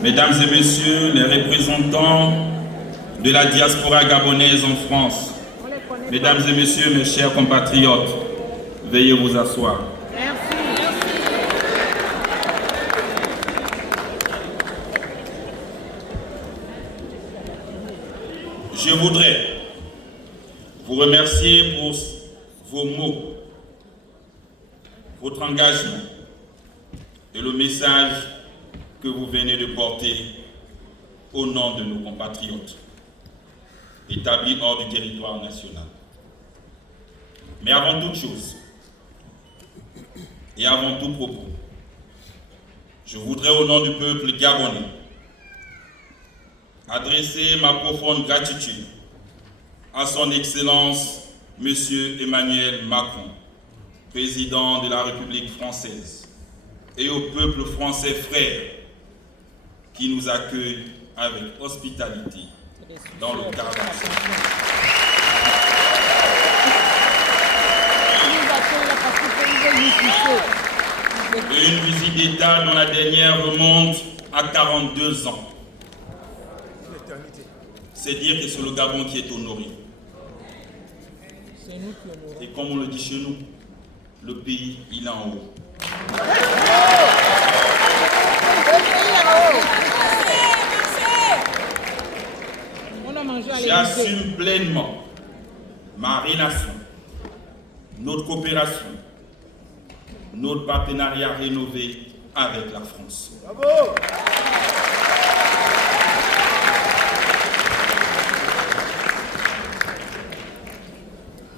Mesdames et messieurs les représentants de la diaspora gabonaise en France, mesdames et messieurs mes chers compatriotes, veuillez vous asseoir. Je voudrais vous remercier pour vos mots, votre engagement et le message que vous venez de porter au nom de nos compatriotes établis hors du territoire national. Mais avant toute chose et avant tout propos, je voudrais au nom du peuple gabonais adresser ma profonde gratitude à son Excellence M. Emmanuel Macron, président de la République française, et au peuple français frère qui nous accueille avec hospitalité dans le cadre et une visite d'État dont la dernière remonte à 42 ans. C'est dire que c'est le Gabon qui est honoré. Et comme on le dit chez nous, le pays, il est en haut. J'assume pleinement ma relation, notre coopération, notre partenariat rénové avec la France. Bravo!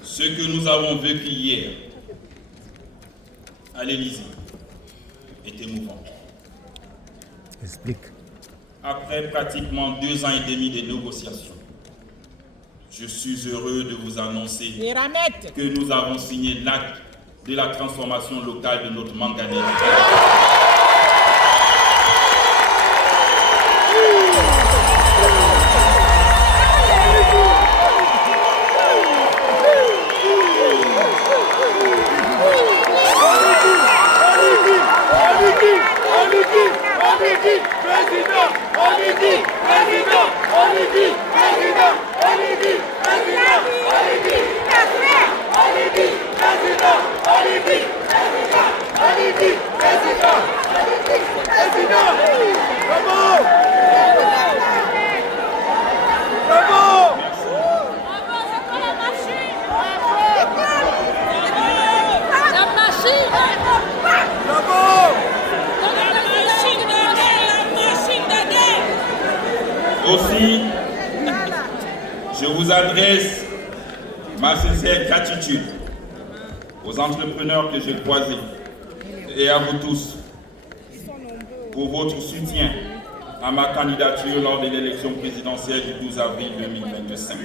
Ce que nous avons vécu hier à l'Élysée est émouvant. Explique. Après pratiquement 2 ans et demi de négociations, je suis heureux de vous annoncer que nous avons signé l'acte de la transformation locale de notre manganèse. Aussi, je vous adresse ma sincère gratitude aux entrepreneurs que j'ai croisés et à vous tous pour votre soutien à ma candidature lors de l'élection présidentielle du 12 avril 2025,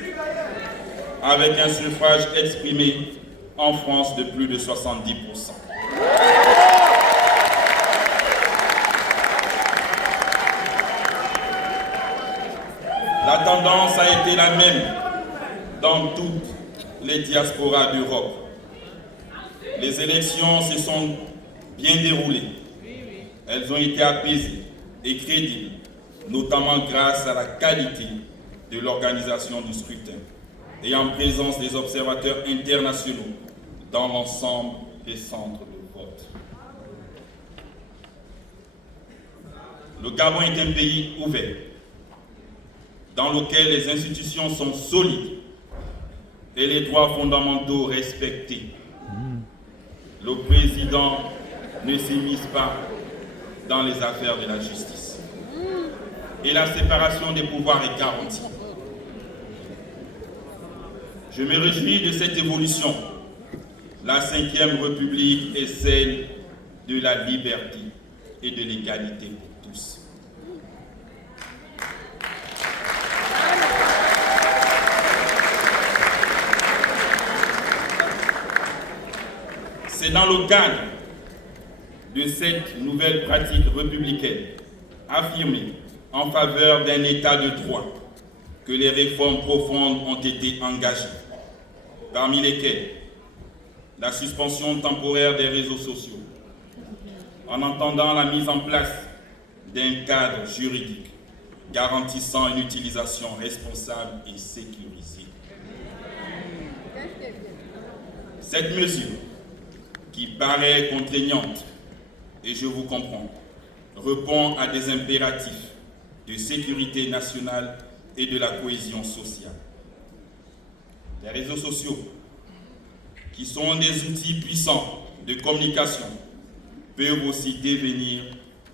avec un suffrage exprimé en France de plus de 70%. La tendance a été la même dans toutes les diasporas d'Europe. Les élections se sont bien déroulées. Elles ont été apaisées et crédibles, notamment grâce à la qualité de l'organisation du scrutin et en présence des observateurs internationaux dans l'ensemble des centres de vote. Le Gabon est un pays ouvert, dans lequel les institutions sont solides et les droits fondamentaux respectés. Le président ne s'immisce pas dans les affaires de la justice. Et la séparation des pouvoirs est garantie. Je me réjouis de cette évolution. La Ve République est celle de la liberté et de l'égalité pour tous. C'est dans le cadre de cette nouvelle pratique républicaine affirmée en faveur d'un État de droit que les réformes profondes ont été engagées, parmi lesquelles la suspension temporaire des réseaux sociaux, en entendant la mise en place d'un cadre juridique garantissant une utilisation responsable et sécurisée. Cette mesure, qui paraît contraignante, et je vous comprends, répond à des impératifs de sécurité nationale et de la cohésion sociale. Les réseaux sociaux, qui sont des outils puissants de communication, peuvent aussi devenir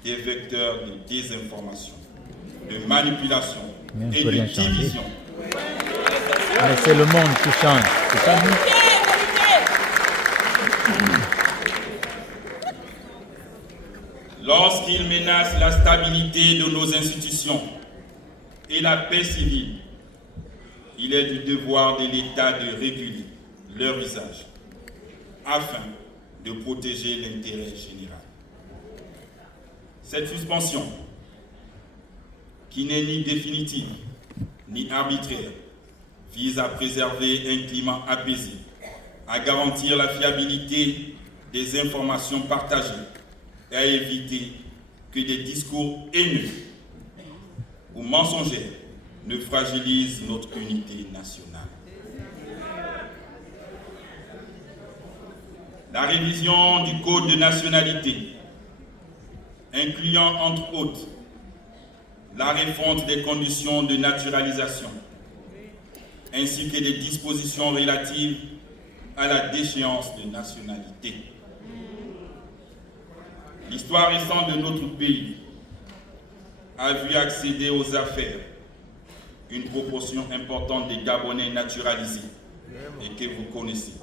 des vecteurs de désinformation, de manipulation et de division. Mais c'est le monde qui change, c'est pas nous. Lorsqu'ils menacent la stabilité de nos institutions et la paix civile, il est du devoir de l'État de réguler leur usage afin de protéger l'intérêt général. Cette suspension, qui n'est ni définitive ni arbitraire, vise à préserver un climat apaisé, à garantir la fiabilité des informations partagées et à éviter que des discours haineux ou mensongers ne fragilisent notre unité nationale. La révision du Code de nationalité, incluant entre autres la refonte des conditions de naturalisation, ainsi que des dispositions relatives à la déchéance de nationalité. L'histoire récente de notre pays a vu accéder aux affaires une proportion importante des Gabonais naturalisés et que vous connaissez.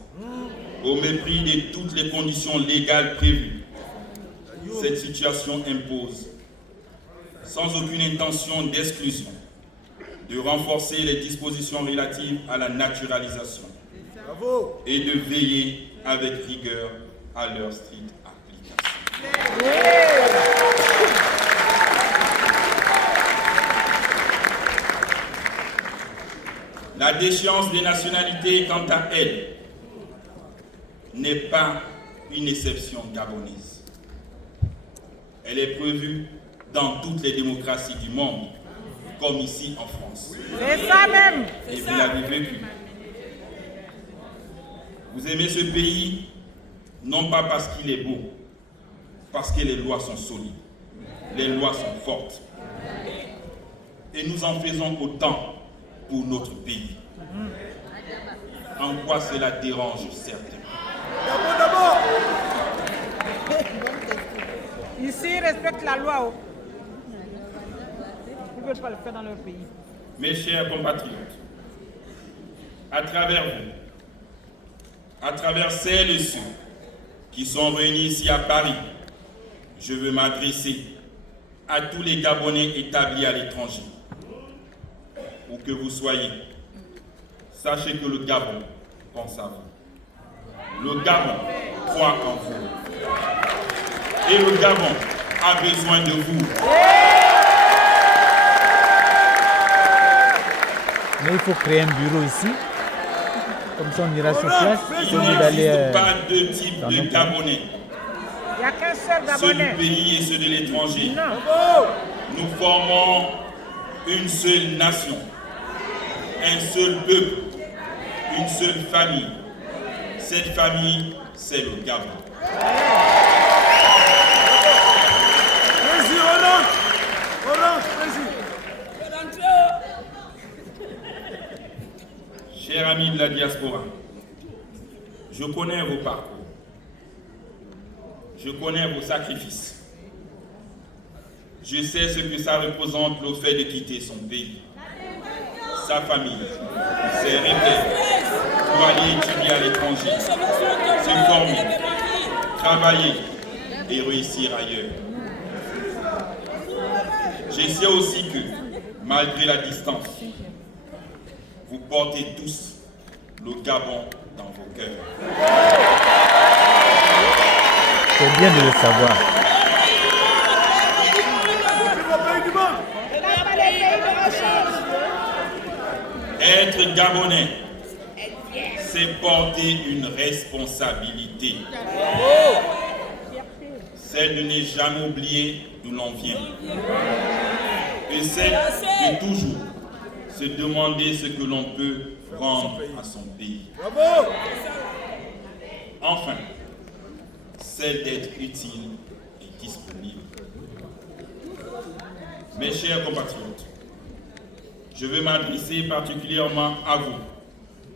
Au mépris de toutes les conditions légales prévues, cette situation impose, sans aucune intention d'exclusion, de renforcer les dispositions relatives à la naturalisation et de veiller avec rigueur à leur stricte application. La déchéance des nationalités, quant à elle, n'est pas une exception gabonaise. Elle est prévue dans toutes les démocraties du monde, comme ici en France. C'est ça même. Et vous l'avez vécu. Vous aimez ce pays, non pas parce qu'il est beau, parce que les lois sont solides, les lois sont fortes. Et nous en faisons autant pour notre pays. En quoi cela dérange certains? D'abord. Ici, ils respectent la loi. Ils ne veulent pas le faire dans leur pays. Mes chers compatriotes, à travers vous, à travers celles et ceux qui sont réunis ici à Paris, je veux m'adresser à tous les Gabonais établis à l'étranger. Où que vous soyez, sachez que le Gabon pense à vous. Le Gabon croit en vous. Et le Gabon a besoin de vous. Mais il faut créer un bureau ici. Comme ça, on ira sur place. Il n'existe pas deux types de Gabonais. Il n'y a qu'un seul Ceux Gabonais. du pays et ceux de l'étranger. Non. Nous formons une seule nation, un seul peuple, une seule famille. Cette famille, c'est le Gabon. Vas-y, Hollande, vas-y. Chers amis de la diaspora, je connais vos parcours. Je connais vos sacrifices. Je sais ce que ça représente le fait de quitter son pays, sa famille, ses rêves, pour aller étudier à l'étranger, se former, travailler et réussir ailleurs. Je sais aussi que, malgré la distance, vous portez tous le Gabon dans vos cœurs. C'est bien de le savoir. Être Gabonais, c'est porter une responsabilité. Celle de ne jamais oublier d'où l'on vient. Et c'est de toujours se demander ce que l'on peut rendre à son pays. Bravo! Enfin, celle d'être utile et disponible. Mes chers compatriotes, je veux m'adresser particulièrement à vous,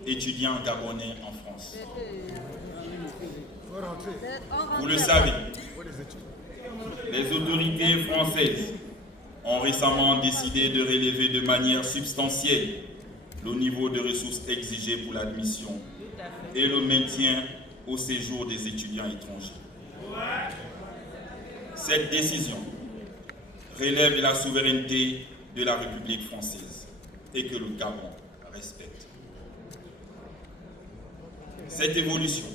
étudiants gabonais en France. Vous le savez, les autorités françaises ont récemment décidé de relever de manière substantielle le niveau de ressources exigé pour l'admission et le maintien au séjour des étudiants étrangers. Cette décision relève de la souveraineté de la République française et que le Gabon respecte. Cette évolution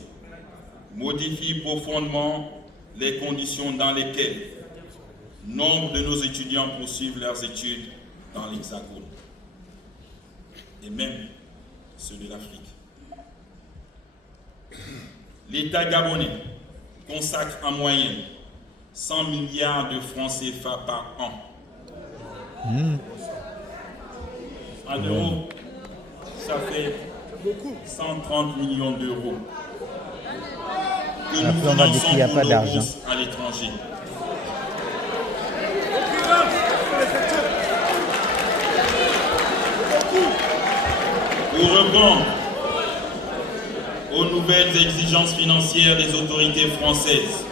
modifie profondément les conditions dans lesquelles nombre de nos étudiants poursuivent leurs études dans l'Hexagone et même ceux de l'Afrique. L'État gabonais consacre en moyenne 100 milliards de francs CFA par an. En euros, ça fait 130 millions d'euros que nous finançons pour nos bourses à l'étranger. Pour répondre aux nouvelles exigences financières des autorités françaises,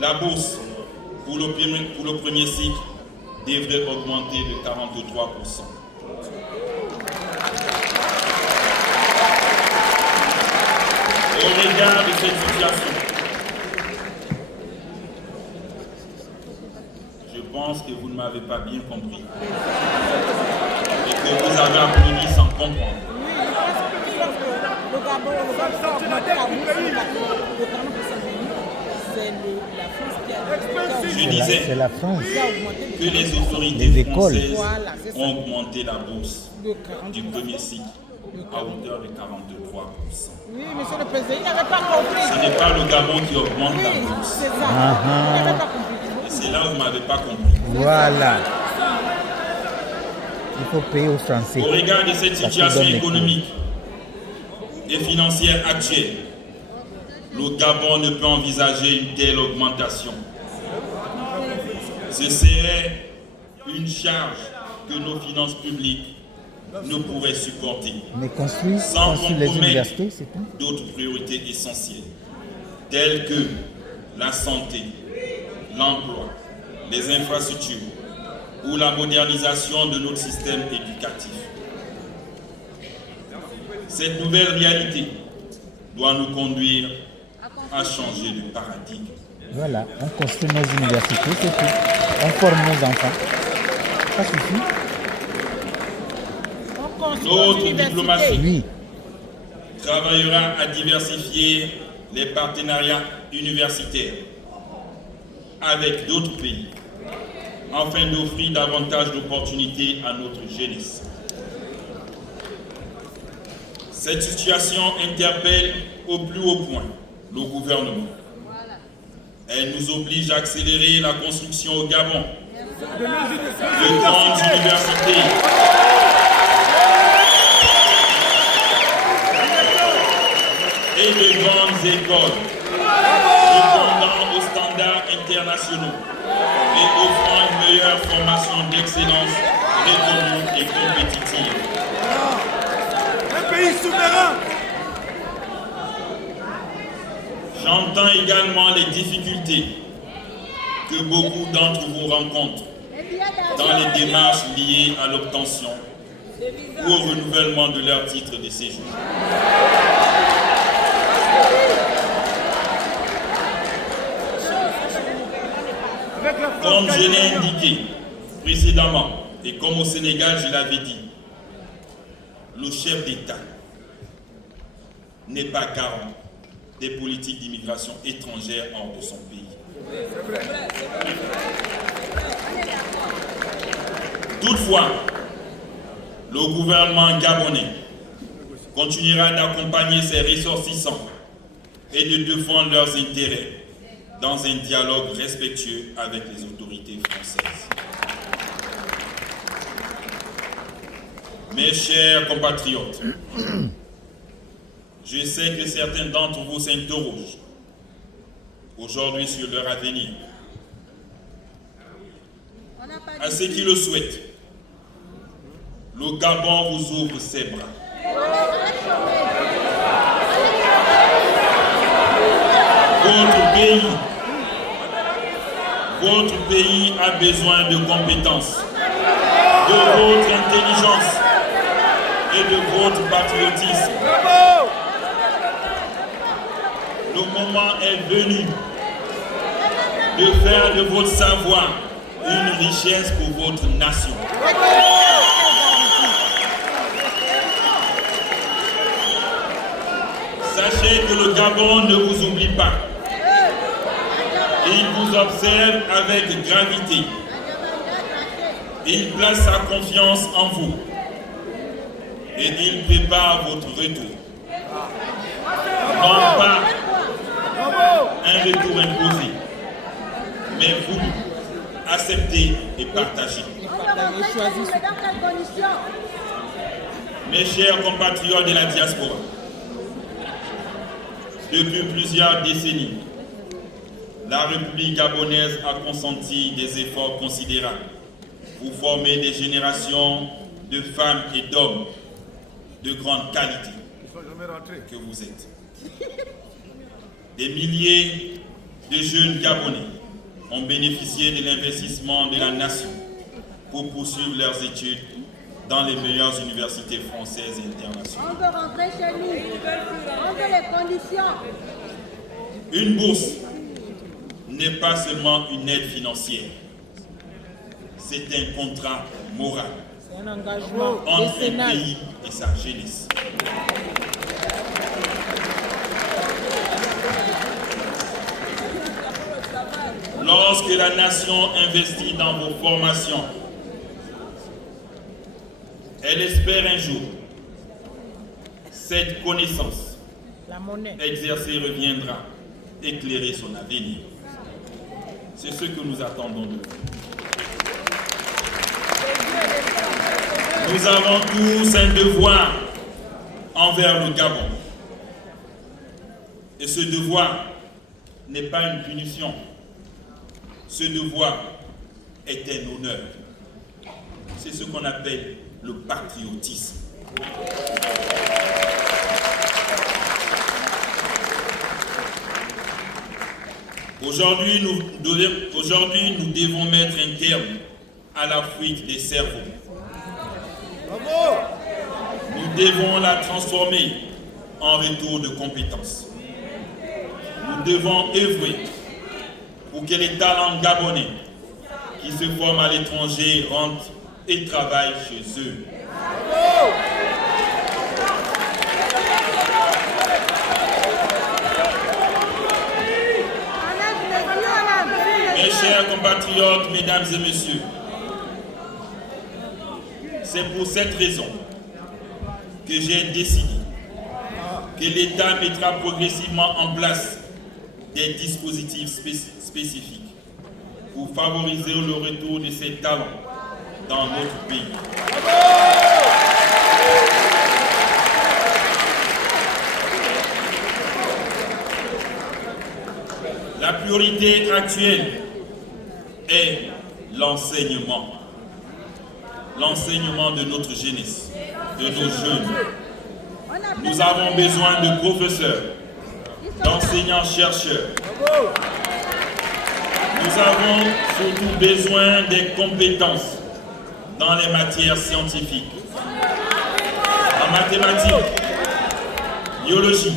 la bourse pour le premier cycle devrait augmenter de 43%. Au regard de cette situation, je pense que vous ne m'avez pas bien compris et que vous avez applaudi sans comprendre. Je disais C'est la France. que les autorités françaises ont augmenté la bourse du premier cycle à hauteur de 43%. Oui, monsieur le Président, il n'avait pas compris. Ce n'est pas le Gabon qui augmente la Oui, bourse. c'est ça. Il n'avait pas compris. Et c'est là où vous ne m'avez pas compris. Voilà. Il faut payer aux Français. Au regard de cette situation économique et financière actuelle, le Gabon ne peut envisager une telle augmentation. Ce serait une charge que nos finances publiques ne pourraient supporter, Mais construire sans les compromettre universités, c'est tout. d'autres priorités essentielles, telles que la santé, l'emploi, les infrastructures ou la modernisation de notre système éducatif. Cette nouvelle réalité doit nous conduire à changer de paradigme. Voilà, on construit nos universités, c'est tout. On forme nos enfants. Ça suffit. Notre diplomatie Oui. travaillera à diversifier les partenariats universitaires avec d'autres pays afin d'offrir davantage d'opportunités à notre jeunesse. Cette situation interpelle au plus haut point le gouvernement. Elle nous oblige à accélérer la construction au Gabon de grandes universités et de grandes écoles répondant aux standards internationaux et offrant une meilleure formation d'excellence reconnue et compétitive. Un pays souverain. J'entends également les difficultés que beaucoup d'entre vous rencontrent dans les démarches liées à l'obtention ou au renouvellement de leur titre de séjour. Comme je l'ai indiqué précédemment, et comme au Sénégal je l'avais dit, le chef d'État n'est pas garant des politiques d'immigration étrangère hors de son pays. Toutefois, le gouvernement gabonais continuera d'accompagner ses ressortissants et de défendre leurs intérêts dans un dialogue respectueux avec les autorités françaises. Mes chers compatriotes, je sais que certains d'entre vous s'interrogent aujourd'hui sur leur avenir. À ceux qui le souhaitent, le Gabon vous ouvre ses bras. Votre pays a besoin de compétences, de votre intelligence et de votre patriotisme. Le moment est venu de faire de votre savoir une richesse pour votre nation. Sachez que le Gabon ne vous oublie pas. Il vous observe avec gravité. Il place sa confiance en vous. Et il prépare votre retour. Non pas un retour imposé, mais voulu, accepté et partagé. Mes chers compatriotes de la diaspora, depuis plusieurs décennies, la République gabonaise a consenti des efforts considérables pour former des générations de femmes et d'hommes de grande qualité que vous êtes. Des milliers de jeunes Gabonais ont bénéficié de l'investissement de la nation pour poursuivre leurs études dans les meilleures universités françaises et internationales. On veut rentrer chez nous, on veut les conditions. Une bourse n'est pas seulement une aide financière, c'est un contrat moral C'est un engagement entre un décennal. pays et sa jeunesse. Lorsque la nation investit dans vos formations, elle espère un jour cette connaissance La monnaie. exercée reviendra éclairer son avenir. C'est ce que nous attendons de vous. Nous avons tous un devoir envers le Gabon. Et ce devoir n'est pas une punition. Ce devoir est un honneur. C'est ce qu'on appelle le patriotisme. Aujourd'hui, nous devons mettre un terme à la fuite des cerveaux. Nous devons la transformer en retour de compétences. Nous devons œuvrer pour que les talents gabonais qui se forment à l'étranger rentrent et travaillent chez eux. Mes chers compatriotes, mesdames et messieurs, c'est pour cette raison que j'ai décidé que l'État mettra progressivement en place des dispositifs spécifiques pour favoriser le retour de ces talents dans notre pays. La priorité actuelle est l'enseignement. L'enseignement de notre jeunesse, de nos jeunes. Nous avons besoin de professeurs, d'enseignants-chercheurs. Nous avons surtout besoin des compétences dans les matières scientifiques, en mathématiques, biologie,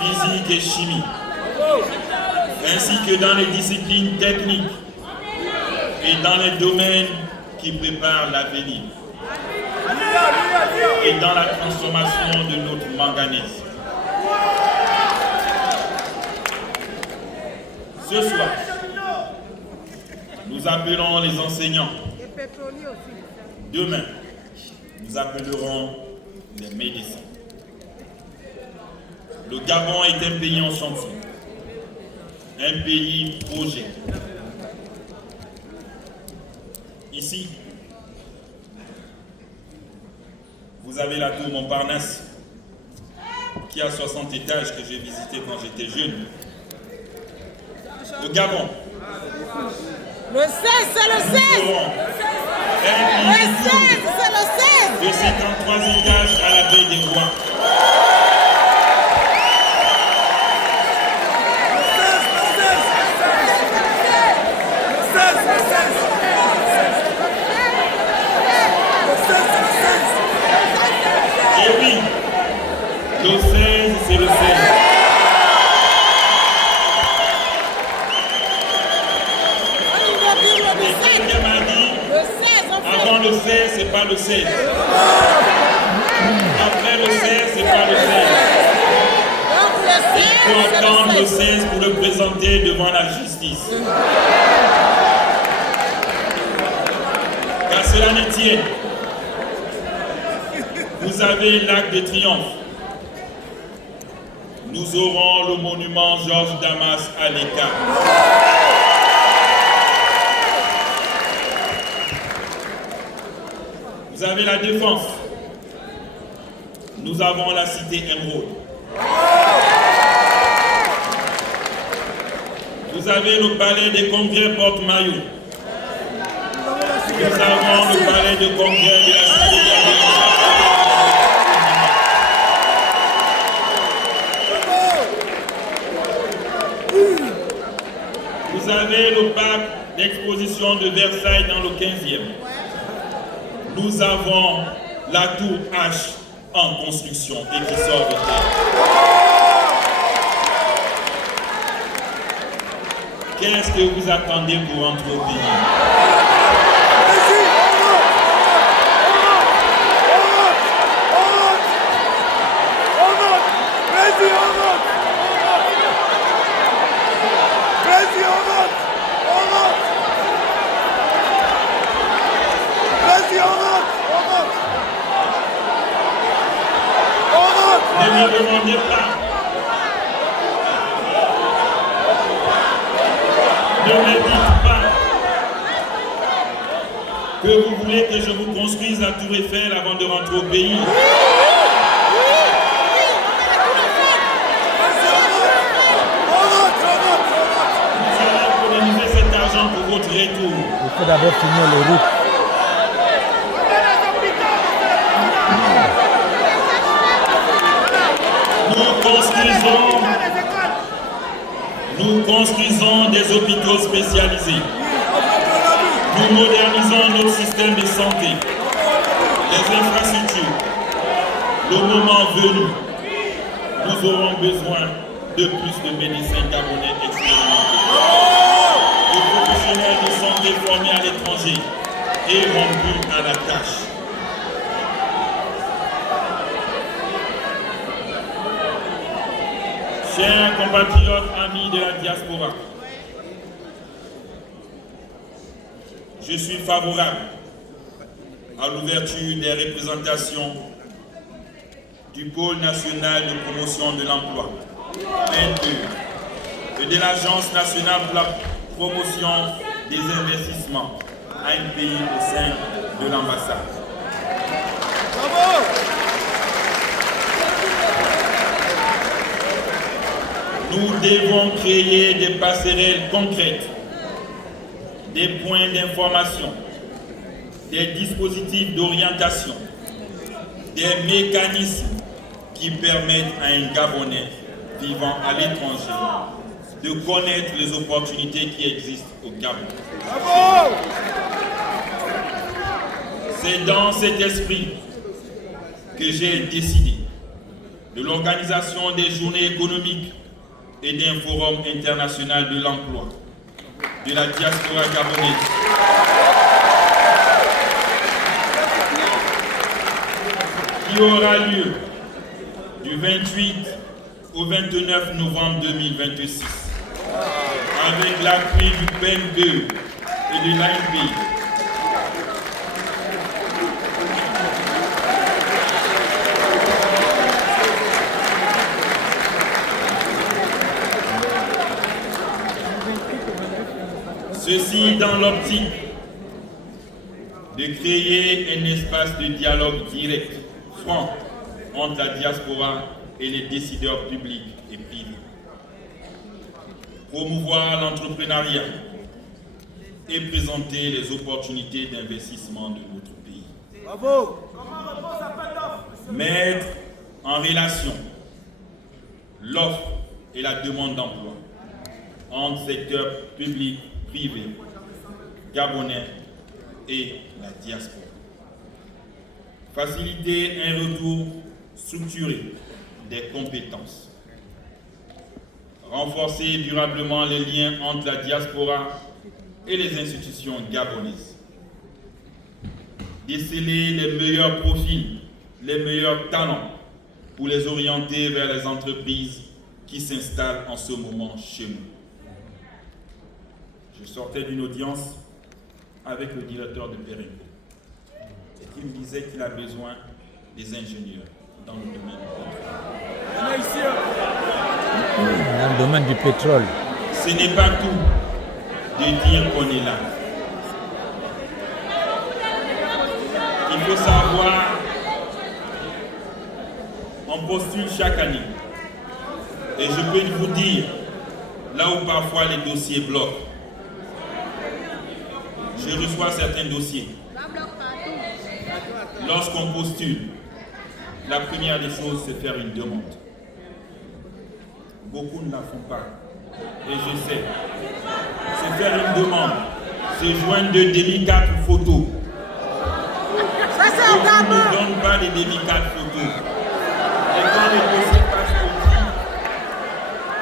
physique et chimie, ainsi que dans les disciplines techniques et dans les domaines qui préparent l'avenir, et dans la transformation de notre manganèse. Ce soir, nous appelons les enseignants. Demain, nous appellerons les médecins. Le Gabon est un pays en chantier. un pays projet. Ici, vous avez la tour Montparnasse, qui a 60 étages, que j'ai visité quand j'étais jeune. Au Gabon. Le 16, c'est le 16. Le 16, c'est le 16. De 53 étages à la baie des Rois. Et oui, le 16, c'est le 16. Et quelqu'un m'a dit, avant le 16, c'est pas le 16. Après le 16, c'est pas le 16. Il faut attendre le 16 pour le présenter devant la justice. Qu'à cela ne tienne, vous avez l'Arc de Triomphe. Nous aurons le monument Georges Damas à l'écart. Vous avez la Défense. Nous avons la cité Émeraude. Vous avez le palais des congrès Porte-Maillot. Nous avons le palais de congrès de la cité Vous avez le parc d'exposition de Versailles dans le 15e. Nous avons la tour H en construction et qui sort de terre. Qu'est-ce que vous attendez pour entrer au pays? Ne me demandez pas. Ne me dites pas que vous voulez que je vous construise la tour Eiffel avant de rentrer au pays. Vous allez économiser cet argent pour votre retour. Il faut d'abord finir les routes. Nous construisons des hôpitaux spécialisés. Nous modernisons notre système de santé, les infrastructures. Le moment venu, nous aurons besoin de plus de médecins gabonais expérimentés, de professionnels de santé formés à l'étranger et rendus à la tâche. Chers compatriotes, amis de la diaspora, je suis favorable à l'ouverture des représentations du pôle national de promotion de l'emploi, et de l'Agence nationale pour la promotion des investissements à un pays au sein de l'ambassade. Bravo! Nous devons créer des passerelles concrètes, des points d'information, des dispositifs d'orientation, des mécanismes qui permettent à un Gabonais vivant à l'étranger de connaître les opportunités qui existent au Gabon. Bravo! C'est dans cet esprit que j'ai décidé de l'organisation des journées économiques et d'un forum international de l'emploi de la diaspora gabonaise. Qui aura lieu du 28 au 29 novembre 2026 avec l'appui du PEN2 et de l'ANP. Ceci dans l'optique de créer un espace de dialogue direct, franc, entre la diaspora et les décideurs publics et privés. Promouvoir l'entrepreneuriat et présenter les opportunités d'investissement de notre pays. Bravo. Mettre en relation l'offre et la demande d'emploi entre secteur public, privé, gabonais et la diaspora. Faciliter un retour structuré des compétences. Renforcer durablement les liens entre la diaspora et les institutions gabonaises. Déceler les meilleurs profils, les meilleurs talents pour les orienter vers les entreprises qui s'installent en ce moment chez nous. Je sortais d'une audience avec le directeur de Pérenco et qui me disait qu'il a besoin des ingénieurs dans le domaine du pétrole. Dans le domaine du pétrole. Ce n'est pas tout de dire qu'on est là. Il faut savoir, on postule chaque année. Et je peux vous dire, là où parfois les dossiers bloquent, je reçois certains dossiers. Lorsqu'on postule, la première des choses, c'est faire une demande. Beaucoup ne la font pas. Et je sais. C'est faire une demande. C'est joindre de délicates photos. Ça, c'est au Gabon. Ne donne pas des délicates photos. Et quand les dossiers passent au prix,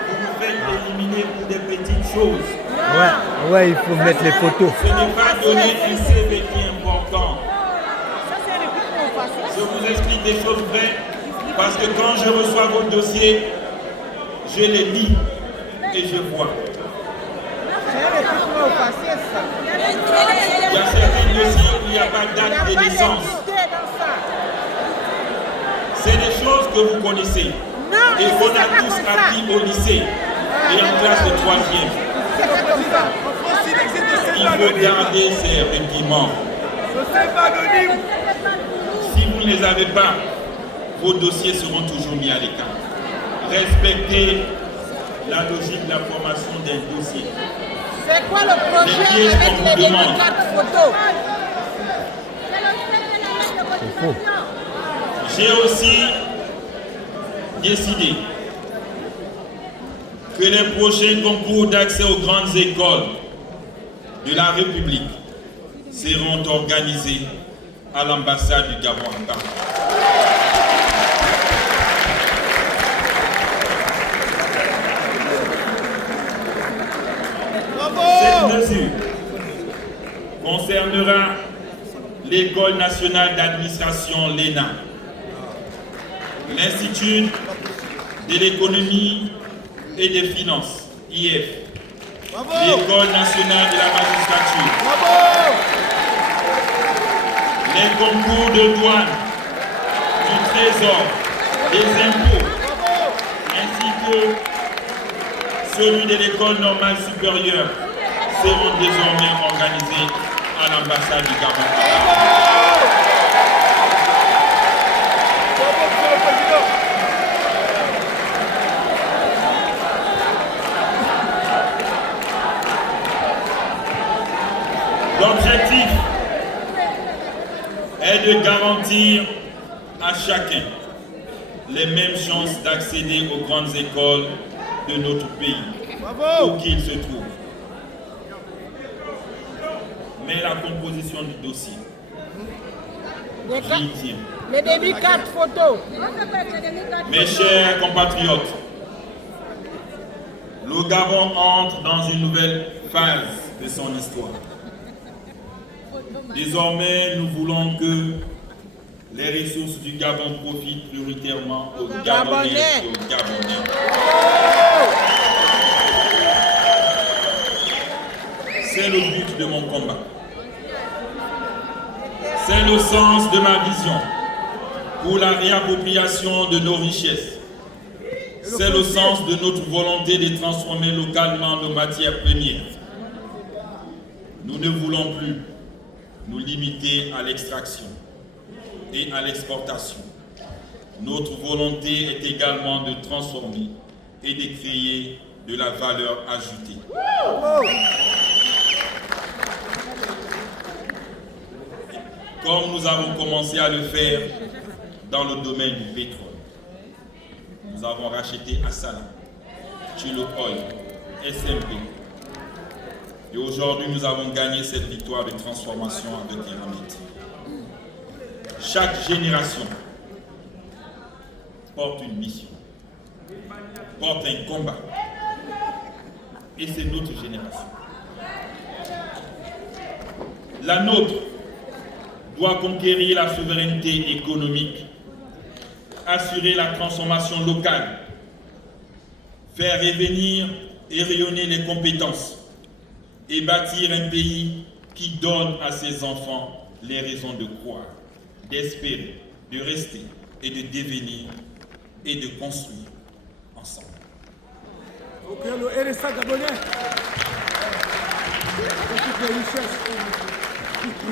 vous vous faites éliminer pour des petites choses. Ouais, il faut mettre les photos. Ce n'est pas donner un CV qui est important. Ça, c'est le but qu'on passe. Je vous explique des choses vraies parce que quand je reçois vos dossiers, je les lis et je vois. C'est le but qu'on passe, ça. Il y a certains dossiers où il n'y a pas de date de naissance. C'est des choses que vous connaissez et qu'on a tous appris au lycée et en classe de 3e. En France, il existe des Il CEPA faut anonymes. garder ces rudiments. Le CEPA anonyme. Si vous ne les avez pas, vos dossiers seront toujours mis à l'écart. Respectez la logique de la formation d'un dossier. C'est quoi le projet avec les délicates photos? C'est faux. J'ai aussi décidé que les prochains concours d'accès aux grandes écoles de la République seront organisés à l'ambassade du Gabon à Paris. Cette mesure concernera l'École nationale d'administration, l'ENA, l'Institut de l'économie et des finances, IF, l'École nationale de la magistrature, les concours de douane, du trésor, des impôts, ainsi que celui de l'École normale supérieure seront désormais organisés à l'ambassade du Gabon. L'objectif est de garantir à chacun les mêmes chances d'accéder aux grandes écoles de notre pays, où qu'il se trouve. Mais la composition du dossier, j'y tiens. Les délicates photos. Mes chers compatriotes, le Gabon entre dans une nouvelle phase de son histoire. Désormais, nous voulons que les ressources du Gabon profitent prioritairement aux Gabonais et aux Gabonais. C'est le but de mon combat. C'est le sens de ma vision pour la réappropriation de nos richesses. C'est le sens de notre volonté de transformer localement nos matières premières. Nous ne voulons plus nous limiter à l'extraction et à l'exportation. Notre volonté est également de transformer et de créer de la valeur ajoutée. Comme nous avons commencé à le faire dans le domaine du pétrole. Nous avons racheté Assala, Tullow Oil, SMP. Et aujourd'hui, nous avons gagné cette victoire de transformation avec Eramet. Chaque génération porte une mission, porte un combat. Et c'est notre génération. La nôtre doit conquérir la souveraineté économique, assurer la transformation locale, faire revenir et rayonner les compétences et bâtir un pays qui donne à ses enfants les raisons de croire, d'espérer, de rester et de devenir et de construire ensemble. Ok, le RSA gabonais.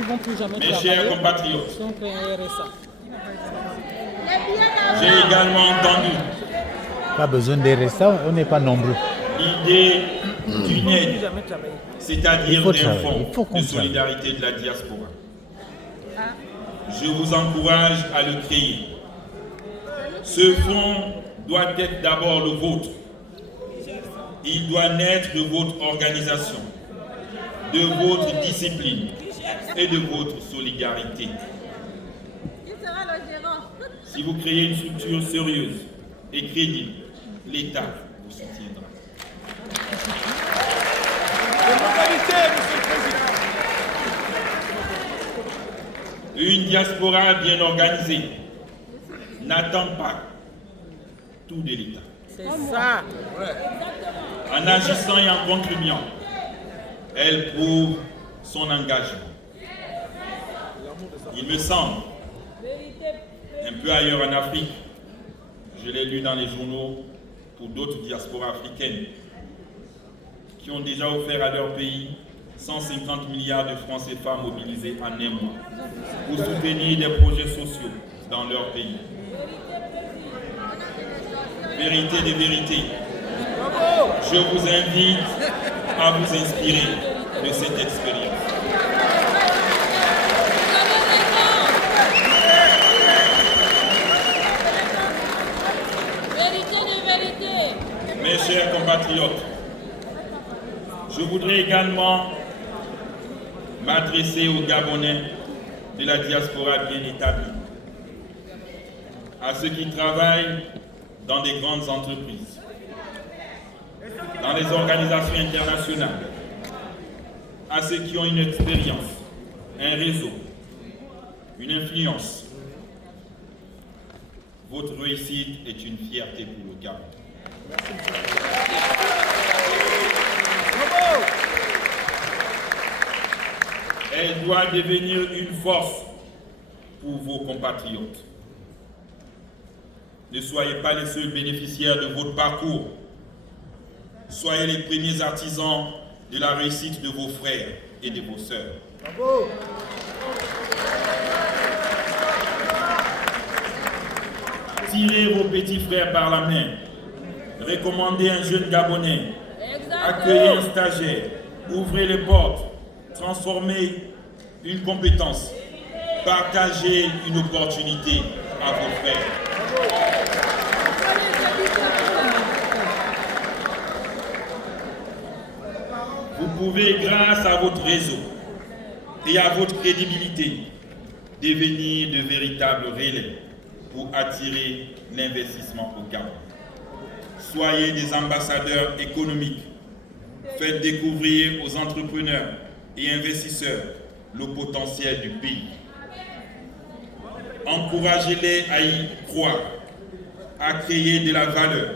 Ils vont plus jamais Mes travailler. chers compatriotes, Si on crée un RSA. j'ai également entendu Pas besoin de RSA, on n'est pas nombreux. l'idée d'une aide, Plus jamais travailler. c'est-à-dire Il faut d'un travailler, il faut fonds qu'on de solidarité de la diaspora. Je vous encourage à le créer. Ce fonds doit être d'abord le vôtre. Il doit naître de votre organisation, de votre discipline et de votre solidarité. Qui sera le gérant? Si vous créez une structure sérieuse et crédible, l'État vous soutiendra. Les modalités, monsieur le Président. Une diaspora bien organisée n'attend pas tout de l'État. C'est ça. En agissant et en contribuant, elle prouve son engagement. Il me semble, un peu ailleurs en Afrique, je l'ai lu dans les journaux pour d'autres diasporas africaines, qui ont déjà offert à leur pays 150 milliards de francs CFA mobilisés en un mois pour soutenir des projets sociaux dans leur pays. Vérité des vérités. Je vous invite à vous inspirer de cette expérience. Vérité de vérité. Mes chers compatriotes, je voudrais également m'adresser aux Gabonais de la diaspora bien établie, à ceux qui travaillent dans des grandes entreprises, dans les organisations internationales, à ceux qui ont une expérience, un réseau, une influence. Votre réussite est une fierté pour le Gabon. Elle doit devenir une force pour vos compatriotes. Ne soyez pas les seuls bénéficiaires de votre parcours. Soyez les premiers artisans de la réussite de vos frères et de vos sœurs. Bravo. Tirez vos petits frères par la main. Recommandez un jeune Gabonais. Accueillez un stagiaire. Ouvrez les portes. Transformez une compétence. Partagez une opportunité à vos frères. Vous pouvez, grâce à votre réseau et à votre crédibilité, devenir de véritables relais pour attirer l'investissement au Gabon. Soyez des ambassadeurs économiques. Faites découvrir aux entrepreneurs et investisseurs le potentiel du pays. Encouragez-les à y croire, à créer de la valeur,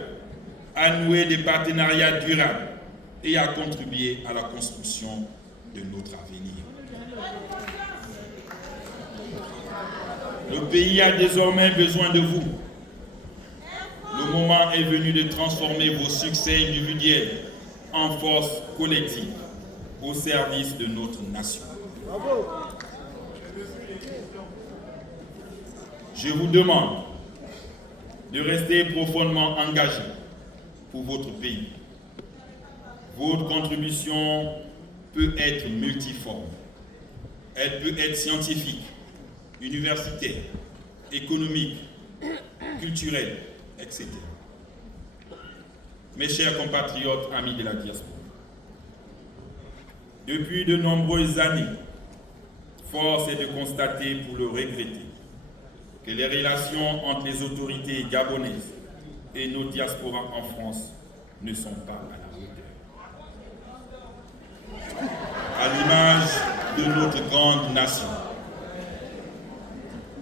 à nouer des partenariats durables et à contribuer à la construction de notre avenir. Le pays a désormais besoin de vous. Le moment est venu de transformer vos succès individuels en force collective. au service de notre nation. Je vous demande de rester profondément engagé pour votre pays. Votre contribution peut être multiforme. Elle peut être scientifique, universitaire, économique, culturelle, etc. Mes chers compatriotes, amis de la diaspora, depuis de nombreuses années, force est de constater, pour le regretter, que les relations entre les autorités gabonaises et nos diasporas en France ne sont pas à la hauteur. À l'image de notre grande nation,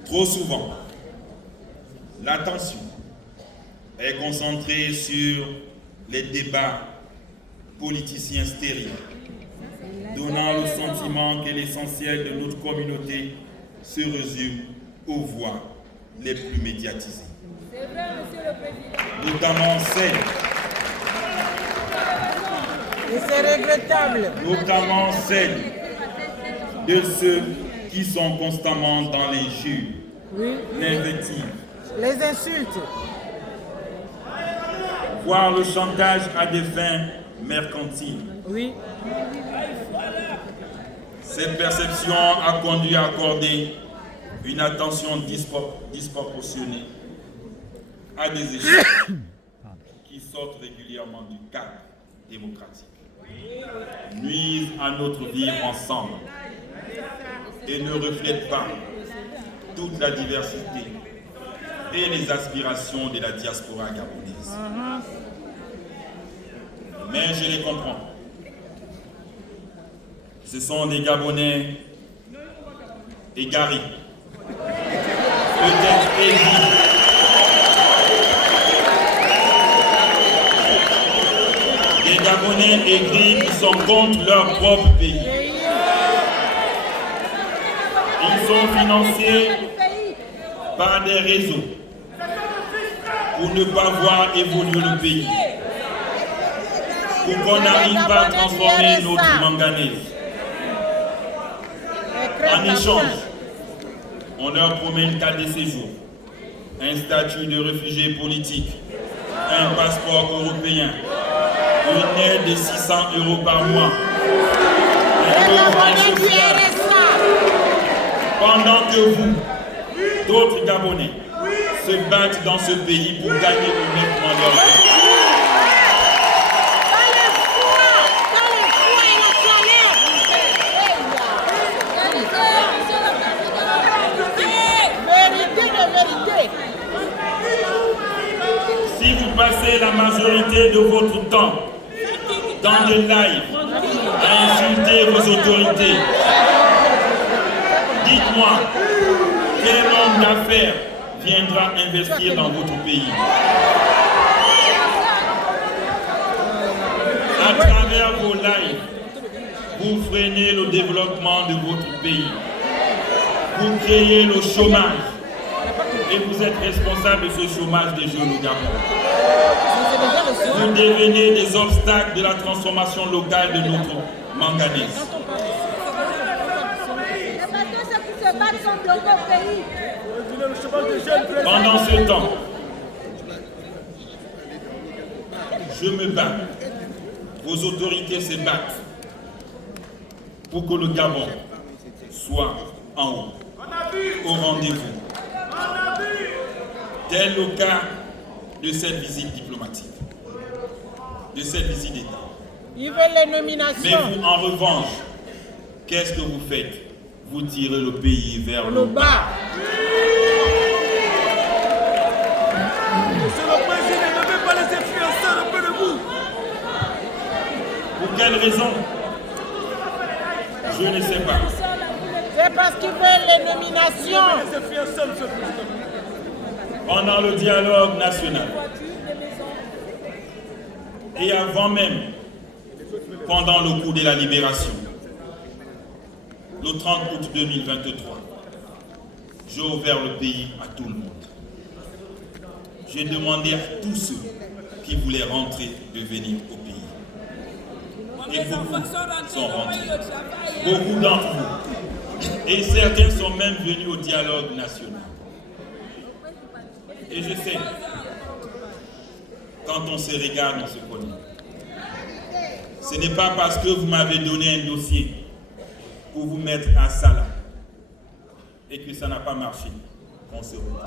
trop souvent, l'attention est concentrée sur les débats politiciens stériles, donnant le sentiment que l'essentiel de notre communauté se résume aux voix les plus médiatisées. C'est vrai, monsieur le président. Notamment celles, Et c'est regrettable. notamment celles de ceux qui sont constamment dans les jeux, Oui. l'invective, Les insultes. voire le chantage à des fins mercantiles. Oui. Cette perception a conduit à accorder une attention disproportionnée à des échanges qui sortent régulièrement du cadre démocratique, nuisent à notre vivre ensemble et ne reflètent pas toute la diversité et les aspirations de la diaspora gabonaise. Mais je les comprends. Ce sont des Gabonais égarés, peut-être aigris, des Gabonais aigris qui sont contre leur propre pays. Ils sont financés par des réseaux pour ne pas voir évoluer le pays, pour qu'on n'arrive pas à transformer notre manganèse. En échange, on leur promet une carte de séjour, un statut de réfugié politique, un passeport européen, une aide de 600 € par mois, un logement social. Pendant que vous, d'autres Gabonais, se battent dans ce pays pour gagner honnêtement leur vie. Si vous passez la majorité de votre temps dans des lives à insulter vos autorités, dites-moi, quel homme d'affaires viendra investir dans votre pays? À travers vos lives, vous freinez le développement de votre pays. Vous créez le chômage. Et vous êtes responsable de ce chômage des jeunes au Gabon. Vous devenez des obstacles de la transformation locale de notre manganèse. Pendant ce temps, je me bats. Vos autorités se battent pour que le Gabon soit en haut, au rendez-vous. Tel le cas de cette visite diplomatique, de cette visite d'État. Ils veulent les Mais nominations. vous, en revanche, qu'est-ce que vous faites? Vous tirez le pays vers le bas. Monsieur le Président, ne veut pas les influenceurs un peu de vous. Pour quelle raison? Je ne sais pas. C'est parce qu'ils veulent les nominations. Les influenceurs, Monsieur le Président. Pendant le dialogue national, et avant même, pendant le coup de la libération, le 30 août 2023, j'ai ouvert le pays à tout le monde. J'ai demandé à tous ceux qui voulaient rentrer de venir au pays. Et beaucoup sont rentrés. Beaucoup d'entre vous. Et certains sont même venus au dialogue national. Et je sais, quand on se regarde, on se connaît. Ce n'est pas parce que vous m'avez donné un dossier pour vous mettre à Salah et que ça n'a pas marché qu'on se retrouve.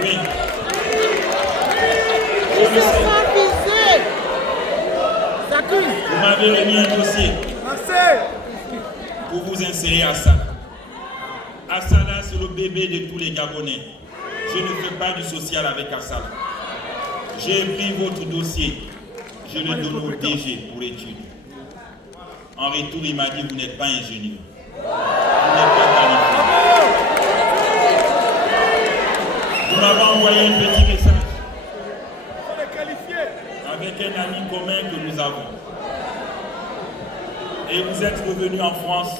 Oui. Je le sais. Vous m'avez remis un dossier pour vous insérer à Salah. Assala, c'est le bébé de tous les Gabonais. Je ne fais pas du social avec Assala. J'ai pris votre dossier. Je le donne au DG pour étude. En retour, il m'a dit, vous n'êtes pas ingénieur. Vous n'êtes pas qualifié. Vous m'avez envoyé un petit message avec un ami commun que nous avons. Et vous êtes revenu en France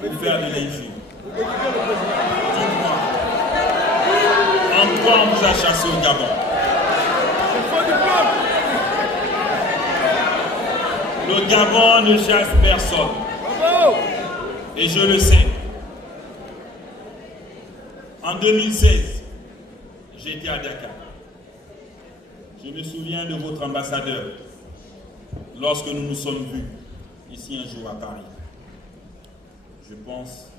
pour faire de l'injure. Dites-moi, en quoi on vous a chassé au Gabon? Le Gabon ne chasse personne. Et je le sais. En 2016, j'étais à Dakar. Je me souviens de votre ambassadeur lorsque nous nous sommes vus ici un jour à Paris. Je pense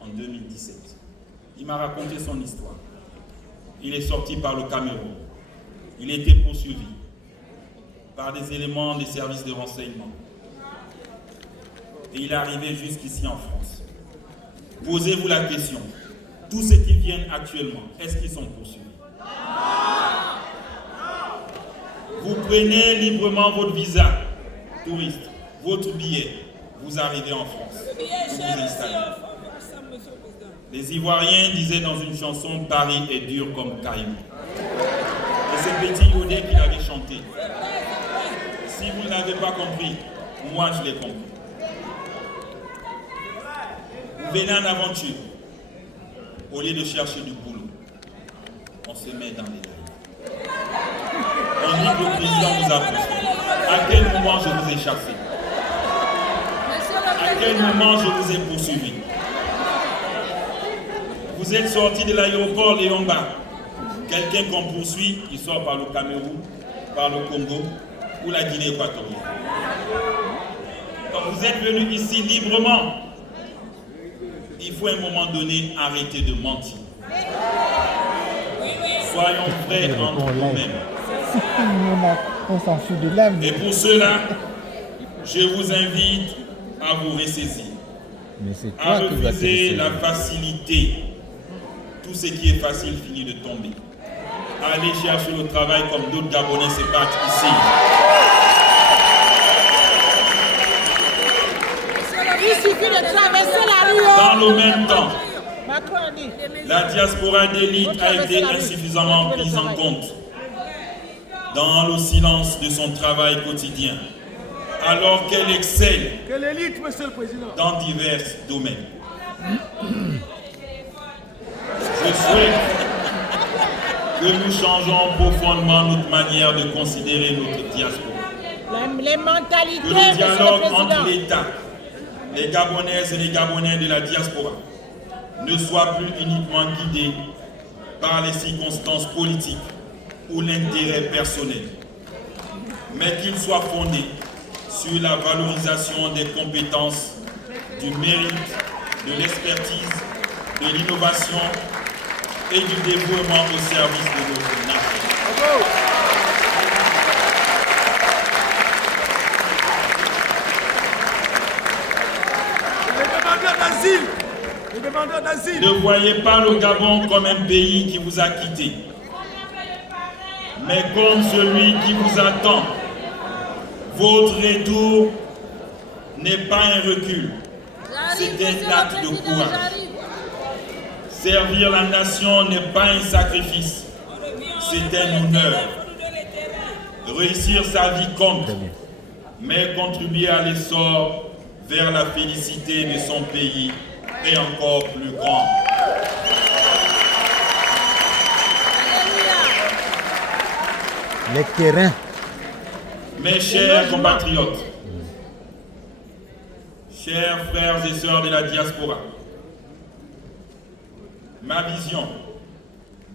en 2017. Il m'a raconté son histoire. Il est sorti par le Cameroun. Il était poursuivi par des éléments des services de renseignement. Et il est arrivé jusqu'ici en France. Posez-vous la question. Tous ceux qui viennent actuellement, est-ce qu'ils sont poursuivis? Vous prenez librement votre visa, touriste, votre billet, vous arrivez en France, vous vous installez. Les Ivoiriens disaient dans une chanson, Paris est dur comme caillou. Et c'est Petit Yodé qui l'avait chanté. Si vous ne l'avez pas compris, moi je l'ai compris. Vous venez en aventure, au lieu de chercher du boulot, on se met dans les laïcs. On dit que le président nous a poursuivis. À quel moment je vous ai chassé? À quel moment je vous ai poursuivi? Vous êtes sorti de l'aéroport Léomba. Quelqu'un qu'on poursuit, il sort par le Cameroun, par le Congo ou la Guinée équatoriale. Donc vous êtes venu ici librement. Il faut à un moment donné arrêter de mentir. Soyons vrais entre nous-mêmes. On s'en fout de l'âme. Et pour cela, je vous invite à vous ressaisir, à refuser la facilité. Tout ce qui est facile finit de tomber. Allez chercher le travail comme d'autres Gabonais se battent ici. Il suffit de traverser la rue. Dans le même temps, la diaspora d'élite a été insuffisamment prise en compte dans le silence de son travail quotidien, alors qu'elle excelle dans divers domaines. Je souhaite que nous changeons profondément notre manière de considérer notre diaspora. Les mentalités, Que le dialogue entre l'État, les Gabonaises et les Gabonais de la diaspora ne soit plus uniquement guidé par les circonstances politiques ou l'intérêt personnel, mais qu'il soit fondé sur la valorisation des compétences, du mérite, de l'expertise, de l'innovation et du dévouement au service de notre nation. Ne voyez pas le Gabon comme un pays qui vous a quitté, mais comme celui qui vous attend. Votre retour n'est pas un recul, c'est un acte de courage. Servir la nation n'est pas un sacrifice, c'est un honneur. Réussir sa vie compte, mais contribuer à l'essor vers la félicité de son pays est encore plus grand. Les terrains Mes chers compatriotes, chers frères et sœurs de la diaspora, ma vision,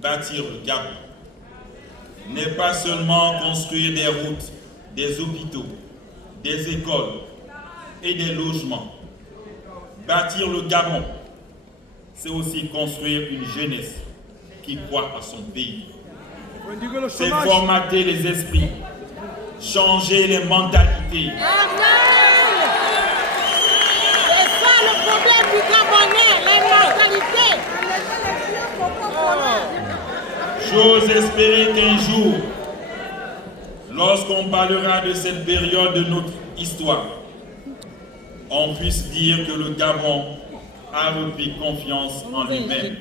bâtir le Gabon, n'est pas seulement construire des routes, des hôpitaux, des écoles et des logements. Bâtir le Gabon, c'est aussi construire une jeunesse qui croit à son pays. C'est formater les esprits, changer les mentalités. Amen. C'est ça le problème du Gabonais, les mentalités. J'ose espérer qu'un jour, lorsqu'on parlera de cette période de notre histoire, on puisse dire que le Gabon a repris confiance en lui-même,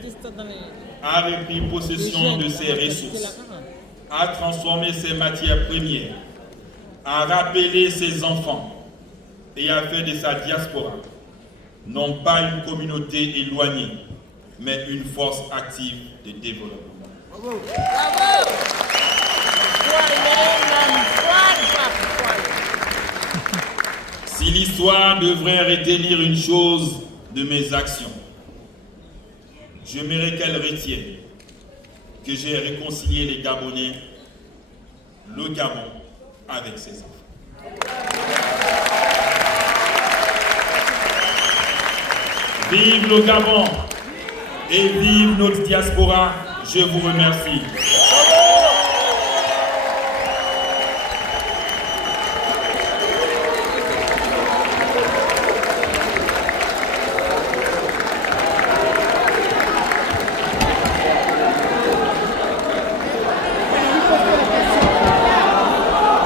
a repris possession de ses ressources, a transformé ses matières premières, a rappelé ses enfants et a fait de sa diaspora non pas une communauté éloignée, mais une force active de développement. Bravo. Si l'histoire devrait retenir une chose de mes actions, j'aimerais qu'elle retienne que j'ai réconcilié les Gabonais, le Gabon, avec ses enfants. Vive le Gabon et vive notre diaspora. Je vous remercie.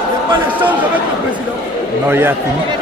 Il n'y a pas d'échange avec le président. Non, il y a fini.